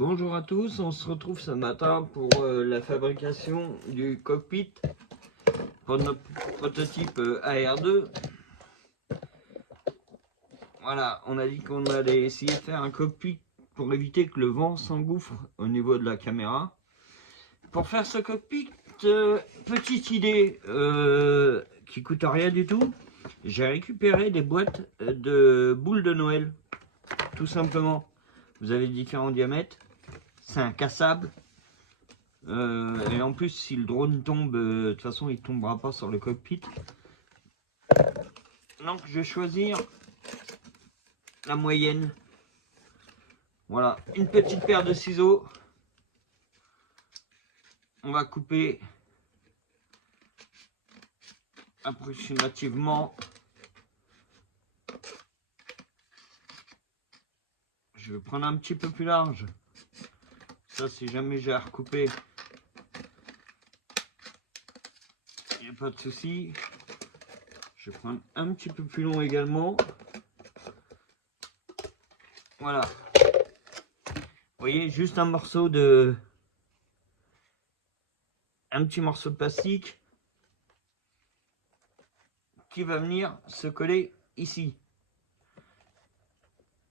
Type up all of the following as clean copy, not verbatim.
Bonjour à tous, on se retrouve ce matin pour la fabrication du cockpit pour notre prototype AR2. Voilà, on a dit qu'on allait essayer de faire un cockpit pour éviter que le vent s'engouffre au niveau de la caméra. Pour faire ce cockpit, petite idée qui coûte rien du tout, j'ai récupéré des boîtes de boules de Noël, tout simplement. Vous avez différents diamètres, c'est incassable. Et en plus, si le drone tombe, de toute façon, il ne tombera pas sur le cockpit. Donc, je vais choisir la moyenne. Voilà, une petite paire de ciseaux. On va couper approximativement. Je vais prendre un petit peu plus large. Ça, si jamais j'ai à recouper, il n'y a pas de souci. Je vais prendre un petit peu plus long également. Voilà. Vous voyez, juste un morceau de... Un petit morceau de plastique qui va venir se coller ici.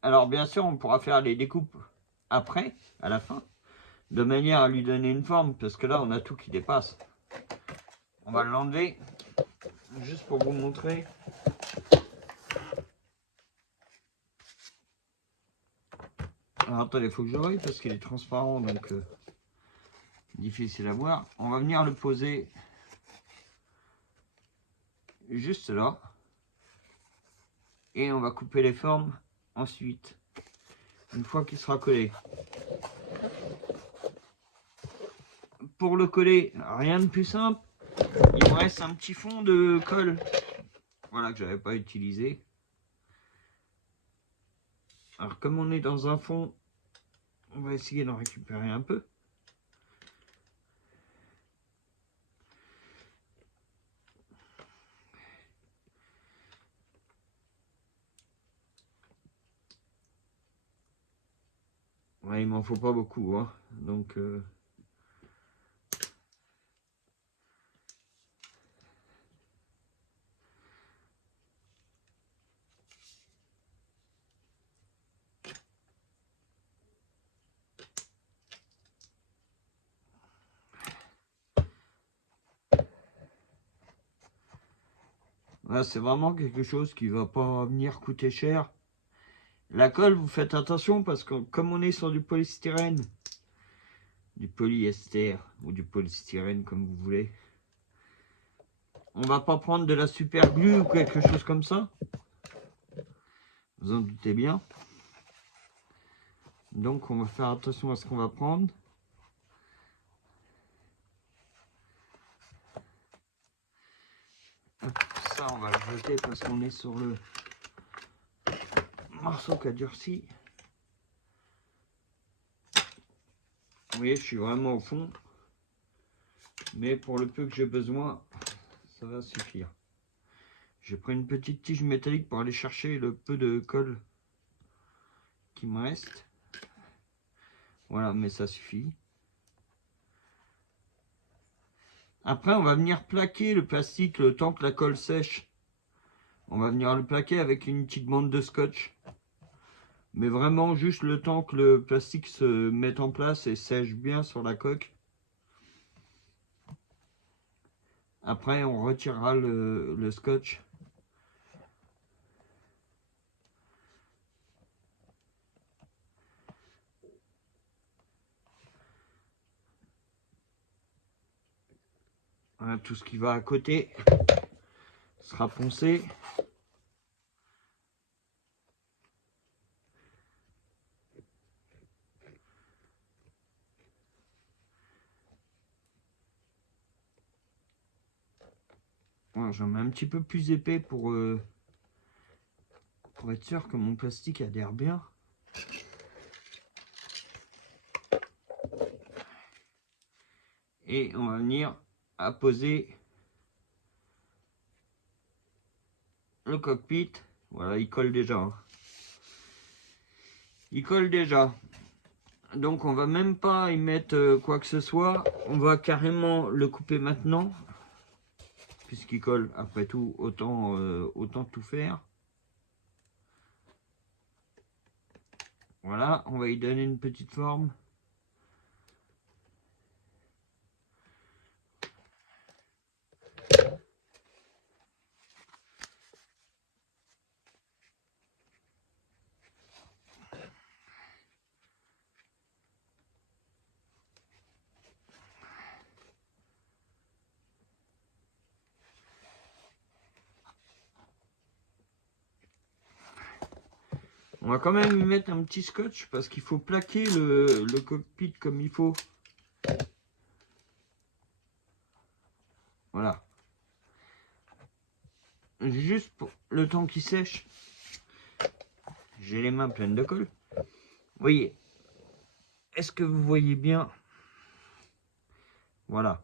Alors bien sûr, on pourra faire les découpes après, à la fin, de manière à lui donner une forme, parce que là, on a tout qui dépasse. On va l'enlever, juste pour vous montrer. Alors attendez, il faut que je voie, parce qu'il est transparent, donc difficile à voir. On va venir le poser juste là. Et on va couper les formes ensuite, une fois qu'il sera collé. Pour le coller, rien de plus simple. Il me reste un petit fond de colle, voilà, que j'avais pas utilisé. Alors comme on est dans un fond, on va essayer d'en récupérer un peu. Ouais, il m'en faut pas beaucoup, hein. Donc là, c'est vraiment quelque chose qui va pas venir coûter cher. La colle, vous faites attention parce que comme on est sur du polystyrène, du polyester ou du polystyrène comme vous voulez, on va pas prendre de la super glue ou quelque chose comme ça. Vous en doutez bien. Donc on va faire attention à ce qu'on va prendre. Ça, on va le jeter parce qu'on est sur le morceau qui a durci. Vous voyez, je suis vraiment au fond. Mais pour le peu que j'ai besoin, ça va suffire. J'ai pris une petite tige métallique pour aller chercher le peu de colle qui me reste. Voilà, mais ça suffit. Après, on va venir plaquer le plastique le temps que la colle sèche. On va venir le plaquer avec une petite bande de scotch. Mais vraiment juste le temps que le plastique se mette en place et sèche bien sur la coque. Après, on retirera le scotch. Voilà, tout ce qui va à côté sera poncé. Voilà, j'en mets un petit peu plus épais pour être sûr que mon plastique adhère bien. Et on va venir apposer le cockpit. Voilà, il colle déjà. Il colle déjà. Donc on va même pas y mettre quoi que ce soit. On va carrément le couper maintenant. Puisqu'il colle, après tout, autant tout faire. Voilà, on va y donner une petite forme. On va quand même y mettre un petit scotch parce qu'il faut plaquer le cockpit comme il faut. Voilà. Juste pour le temps qu'il sèche. J'ai les mains pleines de colle. Vous voyez. Est-ce que vous voyez bien? Voilà.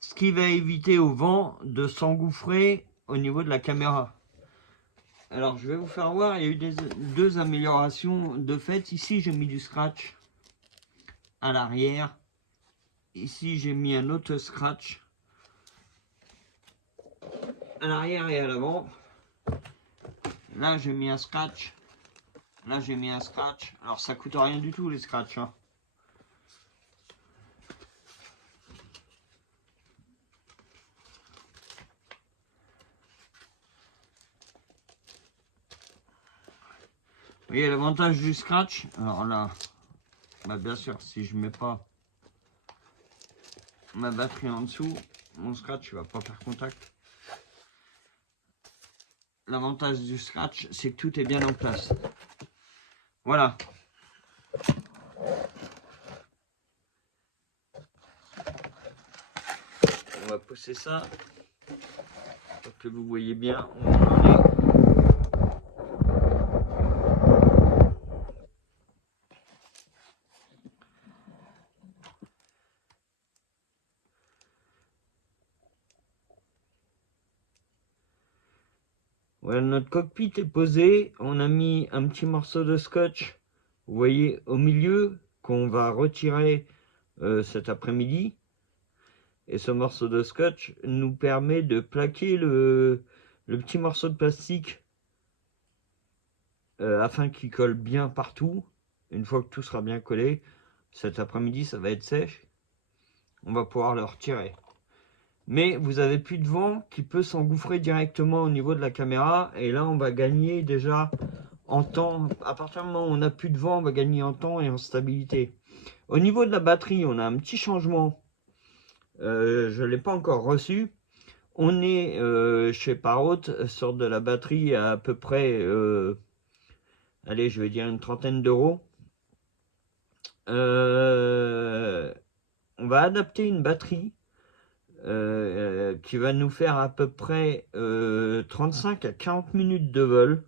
Ce qui va éviter au vent de s'engouffrer au niveau de la caméra. Alors je vais vous faire voir, il y a eu deux améliorations de fait. Ici j'ai mis du scratch à l'arrière. Ici j'ai mis un autre scratch à l'arrière et à l'avant. Là j'ai mis un scratch. Là j'ai mis un scratch. Alors ça coûte rien du tout les scratchs. Hein. Vous voyez l'avantage du scratch. Alors là, bah bien sûr, si je mets pas ma batterie en dessous, mon scratch va pas faire contact. L'avantage du scratch, c'est que tout est bien en place. Voilà. On va pousser ça pour que vous voyez bien où on en est. Voilà, notre cockpit est posé. On a mis un petit morceau de scotch, vous voyez, au milieu, qu'on va retirer cet après-midi. Et ce morceau de scotch nous permet de plaquer le petit morceau de plastique afin qu'il colle bien partout. Une fois que tout sera bien collé, cet après-midi, ça va être sèche. On va pouvoir le retirer. Mais vous avez plus de vent qui peut s'engouffrer directement au niveau de la caméra. Et là, on va gagner déjà en temps. À partir du moment où on n'a plus de vent, on va gagner en temps et en stabilité. Au niveau de la batterie, on a un petit changement. Je ne l'ai pas encore reçu. On est chez Parrot sur de la batterie à peu près, allez, je vais dire une trentaine d'euros. On va adapter une batterie qui va nous faire à peu près 35 à 40 minutes de vol.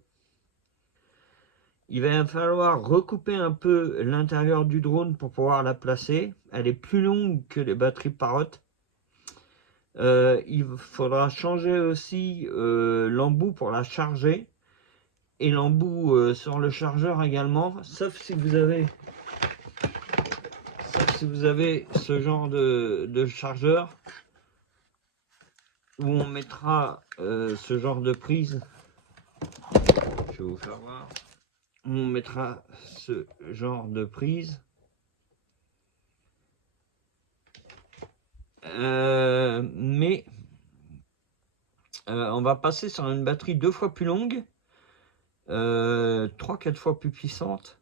Il va falloir recouper un peu l'intérieur du drone pour pouvoir la placer. Elle est plus longue que les batteries Parrot. Il faudra changer aussi l'embout pour la charger. Et l'embout sur le chargeur également. Sauf si vous avez ce genre de chargeur où on mettra ce genre de prise. Je vais vous faire voir. On mettra ce genre de prise. Mais on va passer sur une batterie 2 fois plus longue, 3-4 fois plus puissante.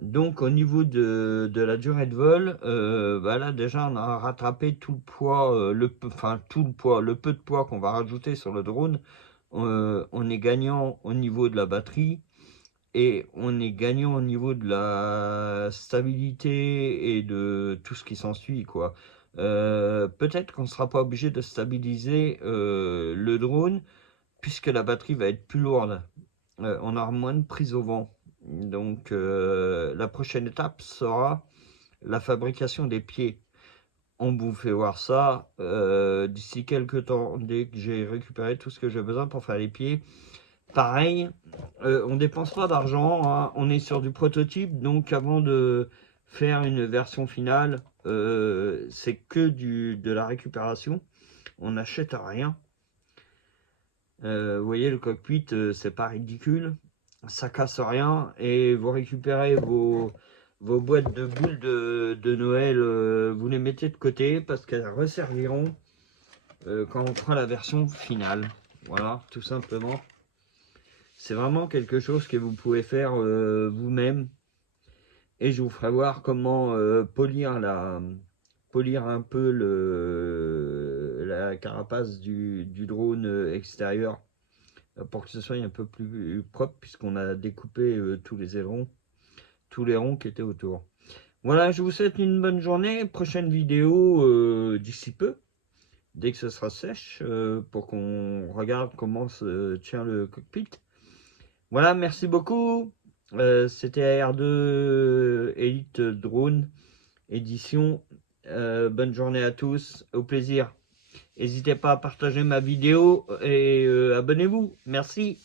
Donc au niveau de la durée de vol, bah là déjà on a rattrapé tout le poids, le peu de poids qu'on va rajouter sur le drone. On est gagnant au niveau de la batterie. Et on est gagnant au niveau de la stabilité et de tout ce qui s'ensuit, quoi. Peut-être qu'on ne sera pas obligé de stabiliser le drone puisque la batterie va être plus lourde. On aura moins de prise au vent. Donc la prochaine étape sera la fabrication des pieds. On vous fait voir ça d'ici quelques temps, dès que j'ai récupéré tout ce que j'ai besoin pour faire les pieds. pareil, on dépense pas d'argent, hein. On est sur du prototype, donc avant de faire une version finale, c'est que de la récupération. On n'achète rien. Vous voyez, le cockpit, c'est pas ridicule, ça casse rien, et vous récupérez vos boîtes de boules de Noël, vous les mettez de côté parce qu'elles resserviront quand on fera la version finale. Voilà, tout simplement. C'est vraiment quelque chose que vous pouvez faire vous-même, et je vous ferai voir comment polir un peu la carapace du drone extérieur pour que ce soit un peu plus propre, puisqu'on a découpé tous les ailerons, tous les ronds qui étaient autour. Voilà, je vous souhaite une bonne journée. Prochaine vidéo d'ici peu, dès que ce sera sèche, pour qu'on regarde comment se tient le cockpit. Voilà, merci beaucoup. C'était R2 Elite Drone édition. Bonne journée à tous, au plaisir. N'hésitez pas à partager ma vidéo et abonnez-vous. Merci.